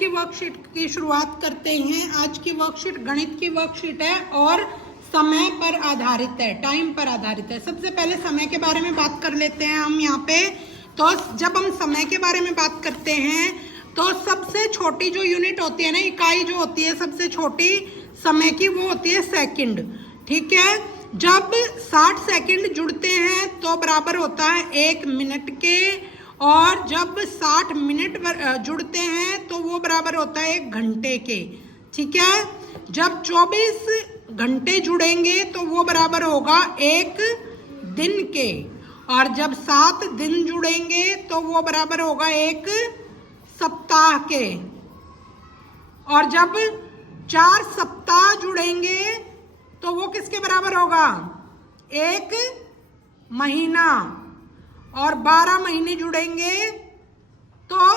की वर्कशीट की शुरुआत करते हैं। आज की वर्कशीट गणित की वर्कशीट है और समय पर आधारित है, टाइम पर आधारित है। सबसे पहले समय के बारे में बात कर लेते हैं हम यहाँ पे। तो जब हम समय के बारे में बात करते हैं तो सबसे छोटी जो यूनिट होती है ना, इकाई जो होती है सबसे छोटी समय की, वो होती है सेकंड। ठीक है, जब 60 सेकंड जुड़ते हैं तो बराबर होता है 1 मिनट के, और जब 60 मिनट जुड़ते हैं तो वो बराबर होता है 1 घंटे के। ठीक है, जब 24 घंटे जुड़ेंगे तो वो बराबर होगा 1 दिन के, और जब 7 दिन जुड़ेंगे तो वो बराबर होगा 1 सप्ताह के, और जब 4 सप्ताह जुड़ेंगे तो वो किसके बराबर होगा? 1 महीना, और 12 महीने जुड़ेंगे तो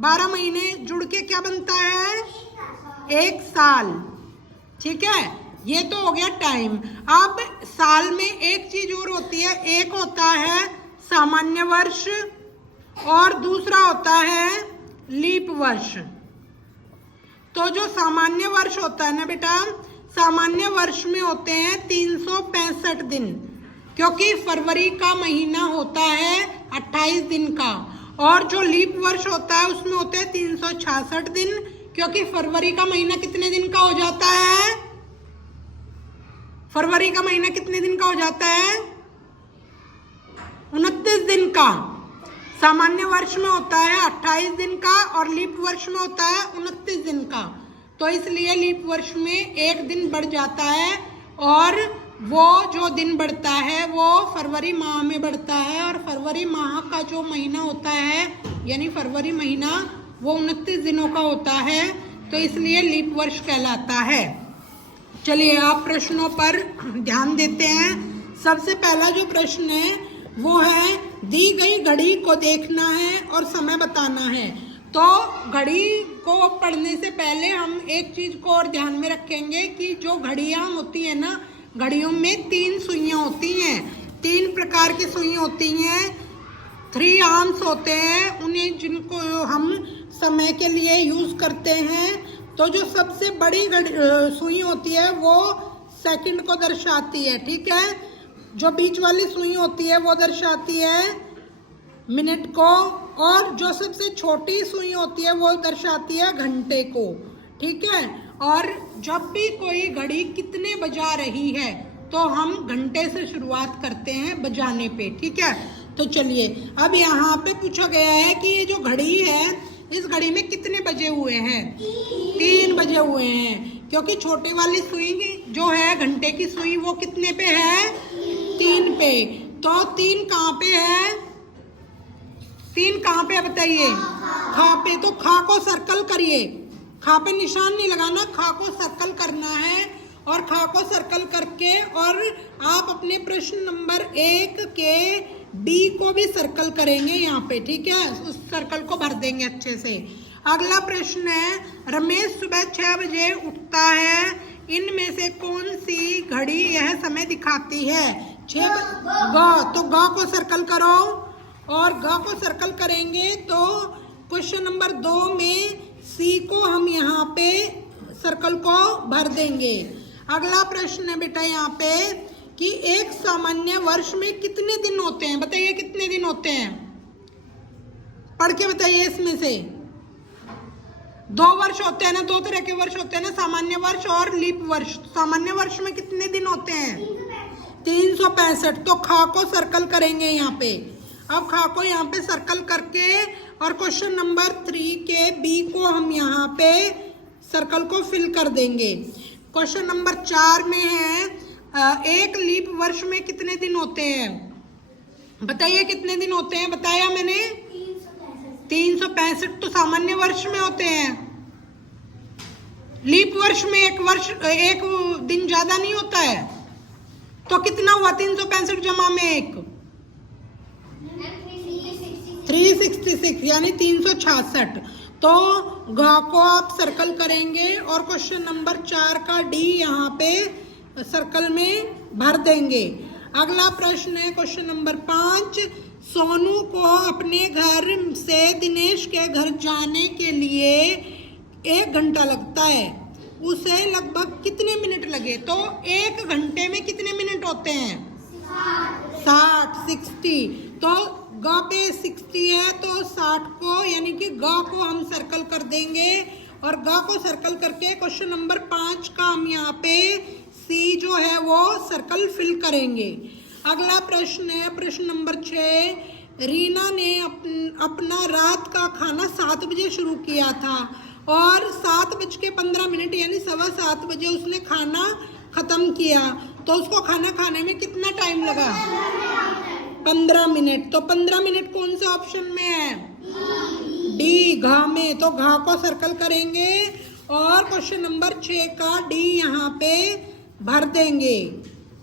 12 महीने जुड़ के क्या बनता है? 1 साल। ठीक है, ये तो हो गया टाइम। अब साल में एक चीज और होती है, एक होता है सामान्य वर्ष और दूसरा होता है लीप वर्ष। तो जो सामान्य वर्ष होता है ना बेटा, सामान्य वर्ष में होते हैं 365 दिन, क्योंकि फरवरी का महीना होता है 28 दिन का, और जो लीप वर्ष होता है उसमें होते हैं 366 दिन, क्योंकि फरवरी का महीना कितने दिन का हो जाता है? फरवरी का महीना कितने दिन का हो जाता है? 29 दिन का। सामान्य वर्ष में होता है 28 दिन का और लीप वर्ष में होता है 29 दिन का। तो इसलिए लीप वर्ष में 1 दिन बढ़ जाता है, और वो जो दिन बढ़ता है वो फरवरी माह में बढ़ता है, और फरवरी माह का जो महीना होता है यानी फरवरी महीना वो 29 दिनों का होता है, तो इसलिए लीप वर्ष कहलाता है। चलिए आप प्रश्नों पर ध्यान देते हैं। सबसे पहला जो प्रश्न है वो है, दी गई घड़ी को देखना है और समय बताना है। तो घड़ी को पढ़ने से पहले हम एक चीज को और ध्यान में रखेंगे कि जो घड़ियां होती है ना, घड़ियों में 3 सुइयां होती हैं, 3 प्रकार की सुई होती हैं, 3 आर्म्स होते हैं, उन्हें जिनको हम समय के लिए यूज करते हैं। तो जो सबसे बड़ी सुई होती है वो सेकंड को दर्शाती है। ठीक है, जो बीच वाली सुई होती है वो दर्शाती है मिनट को, और जो सबसे छोटी सुई होती है वो दर्शाती है घंटे को। ठीक है, और जब भी कोई घड़ी कितने बजा रही है तो हम घंटे से शुरुआत करते हैं बजाने पे। ठीक है, तो चलिए अब यहाँ पे पूछा गया है कि ये जो घड़ी है इस घड़ी में कितने बजे हुए हैं? 3 बजे हुए हैं, क्योंकि छोटे वाली सुई जो है घंटे की सुई वो कितने पे है? 3 पे। तो 3 कहाँ पे है? 3 कहाँ पे बताइए? खा पे। तो खा को सर्कल करिए, खा पे निशान नहीं लगाना, खा को सर्कल करना है, और खा को सर्कल करके और आप अपने प्रश्न नंबर 1 के डी को भी सर्कल करेंगे यहाँ पे। ठीक है, उस सर्कल को भर देंगे अच्छे से। अगला प्रश्न है, रमेश सुबह 6 बजे उठता है, इनमें से कौन सी घड़ी यह समय दिखाती है? 6 ग, तो ग को सर्कल करो, और ग को सर्कल करेंगे तो क्वेश्चन नंबर 2 में सी को हम यहाँ पे सर्कल को भर देंगे। अगला प्रश्न है बेटा यहाँ पे कि एक सामान्य वर्ष में कितने दिन होते हैं? बताइए कितने दिन होते हैं? पढ़ के बताइए। इसमें से 2 वर्ष होते हैं ना, 2 तरह के वर्ष होते हैं ना, सामान्य वर्ष और लीप वर्ष। सामान्य वर्ष में कितने दिन होते हैं? 365। तो खा को सर्कल करेंगे यहाँ पे। अब खा को यहाँ पे सर्कल करके और क्वेश्चन नंबर 3 के बी को हम यहाँ पे सर्कल को फिल कर देंगे। क्वेश्चन नंबर 4 में है, एक लीप वर्ष में कितने दिन होते हैं? बताइए कितने दिन होते हैं? बताया मैंने 365। तो सामान्य वर्ष में होते हैं। लीप वर्ष में एक दिन ज्यादा नहीं होता है, तो कितना हुआ? 365 जमा में 1, 366 यानी 366। तो घ को आप सर्कल करेंगे और क्वेश्चन नंबर 4 का डी यहाँ पे सर्कल में भर देंगे। अगला प्रश्न है क्वेश्चन नंबर 5, सोनू को अपने घर से दिनेश के घर जाने के लिए 1 घंटा लगता है उसे लगभग कितने मिनट लगे? तो 1 घंटे में कितने मिनट होते हैं? 60 तो ग पे 60 है तो 60 को यानी कि ग को हम सर्कल कर देंगे और ग को सर्कल करके क्वेश्चन नंबर 5 का हम यहाँ पे सी जो है वो सर्कल फिल करेंगे। अगला प्रश्न है प्रश्न नंबर 6। रीना ने अपना रात का खाना 7 बजे शुरू किया था और 7:15 यानी 7:15 बजे उसने खाना खत्म किया, तो उसको खाना खाने में कितना टाइम लगा? 15 मिनट। तो 15 मिनट कौन से ऑप्शन में है? डी, घा में। तो घा को सर्कल करेंगे और क्वेश्चन नंबर 6 का डी यहाँ पे भर देंगे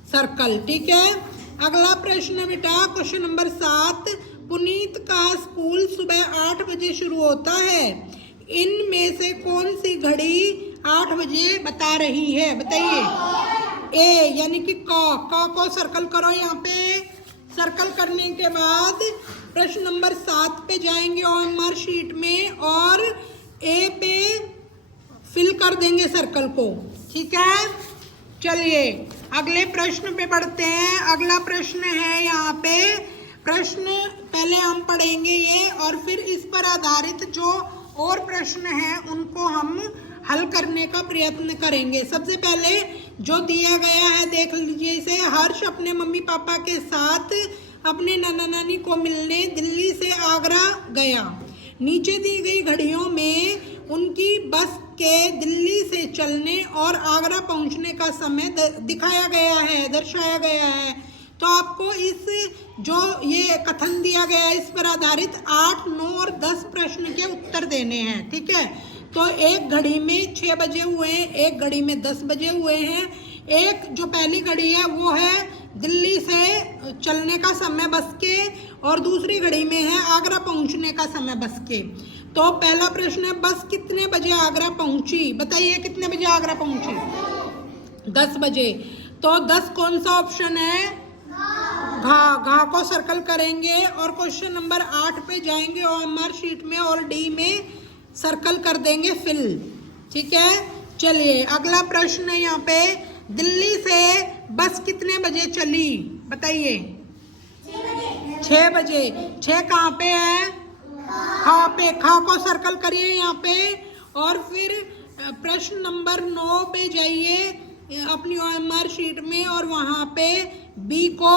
सर्कल, ठीक है। अगला प्रश्न है बेटा क्वेश्चन नंबर 7। पुनीत का स्कूल सुबह 8 बजे शुरू होता है, इनमें से कौन सी घड़ी 8 बजे बता रही है? बताइए। ए यानी कि क को सर्कल करो यहाँ पे। सर्कल करने के बाद प्रश्न नंबर 7 पे जाएंगे OMR शीट में और ए पे फिल कर देंगे सर्कल को, ठीक है। चलिए अगले प्रश्न पे पढ़ते हैं। अगला प्रश्न है यहाँ पे, प्रश्न पहले हम पढ़ेंगे ये और फिर इस पर आधारित जो और प्रश्न हैं उनको हम हल करने का प्रयत्न करेंगे। सबसे पहले जो दिया गया है देख लीजिए इसे। हर्ष अपने मम्मी पापा के साथ अपने नाना नानी को मिलने दिल्ली से आगरा गया। नीचे दी गई घड़ियों में उनकी बस के दिल्ली से चलने और आगरा पहुंचने का समय दिखाया गया है, दर्शाया गया है। तो आपको इस जो ये कथन दिया गया है इस पर आधारित 8, 9 और 10 प्रश्न के उत्तर देने हैं, ठीक है। तो एक घड़ी में 6 बजे हुए हैं, एक घड़ी में 10 बजे हुए हैं। एक जो पहली घड़ी है वो है दिल्ली से चलने का समय बस के और दूसरी घड़ी में है आगरा पहुंचने का समय बस के। तो पहला प्रश्न है बस कितने बजे आगरा पहुंची? बताइए कितने बजे आगरा पहुंची? 10 बजे। तो 10 कौन सा ऑप्शन है? घा को सर्कल करेंगे और क्वेश्चन नंबर 8 पे जाएंगे OMR शीट में और डी में सर्कल कर देंगे फिल, ठीक है। चलिए अगला प्रश्न है यहाँ पे, दिल्ली से बस कितने बजे चली? बताइए। 6 बजे। 6 कहाँ पे है? खा पे। खा को सर्कल करिए यहाँ पे और फिर प्रश्न नंबर 9 पे जाइए अपनी OMR शीट में और वहाँ पे बी को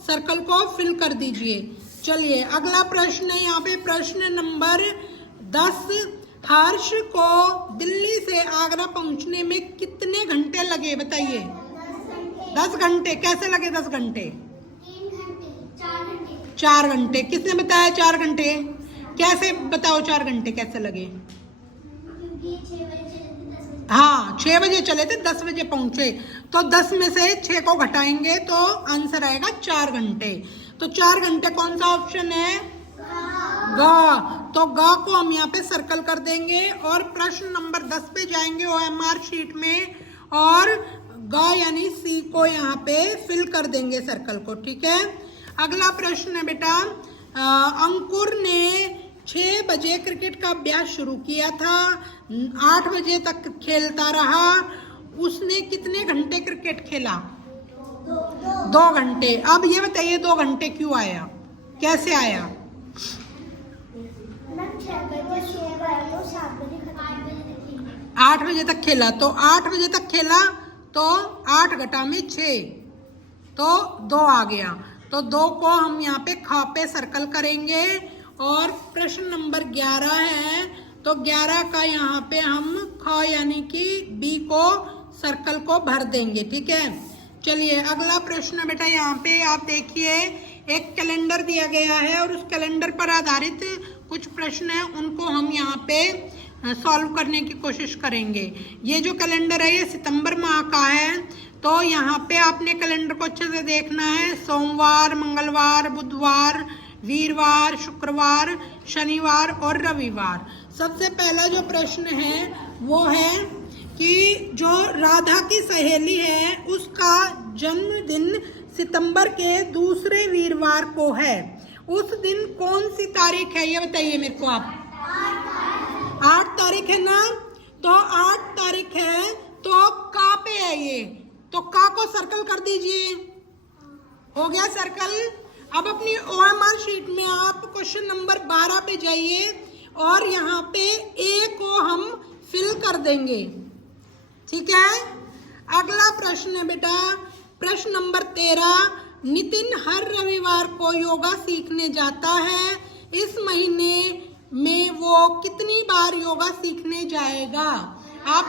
सर्कल को फिल कर दीजिए। चलिए अगला प्रश्न है यहाँ पे प्रश्न नंबर 10। हर्ष को दिल्ली से आगरा पहुंचने में कितने घंटे लगे? बताइए। 10 घंटे। कैसे लगे 10 घंटे? 4 घंटे। किसने बताया 4 घंटे? कैसे बताओ 4 घंटे कैसे लगे? हाँ 6 बजे चले थे, 10 बजे पहुंचे, तो 10 में से 6 को घटाएंगे तो आंसर आएगा 4 घंटे। तो 4 घंटे कौन सा ऑप्शन है? ग। तो ग को हम यहाँ पे सर्कल कर देंगे और प्रश्न नंबर 10 पे जाएंगे OMR शीट में और ग यानी सी को यहाँ पे फिल कर देंगे सर्कल को, ठीक है। अगला प्रश्न है बेटा, अंकुर ने 6 बजे क्रिकेट का अभ्यास शुरू किया था, 8 बजे तक खेलता रहा, उसने कितने घंटे क्रिकेट खेला? 2 घंटे। अब ये बताइए 2 घंटे क्यों आया, कैसे आया? 8 बजे तक खेला, तो 8 बजे तक खेला तो 8 घटा में 6 तो 2 आ गया। तो 2 को हम यहाँ पे ख पे सर्कल करेंगे और प्रश्न नंबर 11 है तो 11 का यहाँ पे हम ख यानी कि बी को सर्कल को भर देंगे, ठीक है। चलिए अगला प्रश्न बेटा यहाँ पे आप देखिए, एक कैलेंडर दिया गया है और उस कैलेंडर पर आधारित कुछ प्रश्न हैं उनको हम यहाँ पे सॉल्व करने की कोशिश करेंगे। ये जो कैलेंडर है ये सितंबर माह का है, तो यहाँ पे आपने कैलेंडर को अच्छे से देखना है। सोमवार, मंगलवार, बुधवार, वीरवार, शुक्रवार, शनिवार और रविवार। सबसे पहला जो प्रश्न है वो है कि जो राधा की सहेली है उसका जन्मदिन सितंबर के दूसरे वीरवार को है, उस दिन कौन सी तारीख है ये बताइए मेरे को आप। 8 तारीख है ना, सर्कल कर दीजिए। हो गया सर्कल। अब अपनी OMR शीट में आप क्वेश्चन नंबर 12 पे जाइए और यहाँ पे ए को हम फिल कर देंगे। ठीक है। अगला प्रश्न है बेटा, प्रश्न नंबर 13। नितिन हर रविवार को योगा सीखने जाता है। इस महीने में वो कितनी बार योगा सीखने जाएगा? आप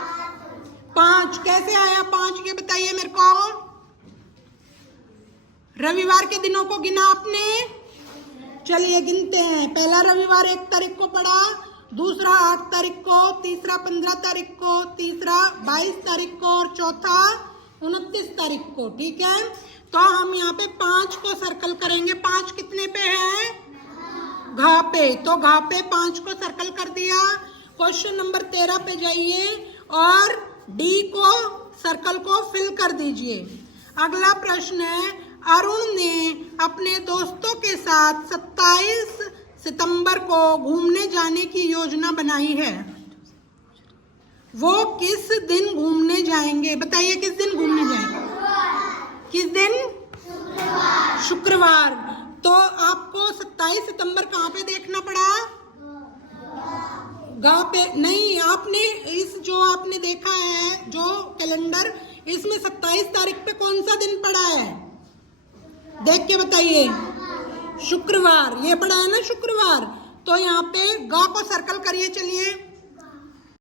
5 कैसे आया 5 ये बताइए मेरे को। रविवार के दिनों को गिना आपने? चलिए गिनते हैं। पहला रविवार 1 तारीख को पड़ा, दूसरा 8 तारीख को, तीसरा 15 तारीख को, तीसरा 22 तारीख को और चौथा 29 तारीख को। ठीक है, तो हम यहाँ पे 5 को सर्कल करेंगे। 5 कितने पे है? घा पे। तो घा पे 5 को सर्कल कर दिया। क्वेश्चन नंबर 13 पे जाइए और डी को सर्कल को फिल कर दीजिए। अगला प्रश्न है, अरुण ने अपने दोस्तों के साथ 27 सितंबर को घूमने जाने की योजना बनाई है। वो किस दिन घूमने जाएंगे? बताइए किस दिन घूमने जाएंगे? किस दिन? शुक्रवार। तो आपको 27 सितंबर कहाँ पे देखना पड़ा? गा पे नहीं, आपने इस जो आपने देखा है जो कैलेंडर, इसमें 27 तारीख पे कौन सा दिन पड़ा है? देख के बताइए। शुक्रवार, ये पड़ा है ना शुक्रवार। तो यहाँ पे गा को सर्कल करिए। चलिए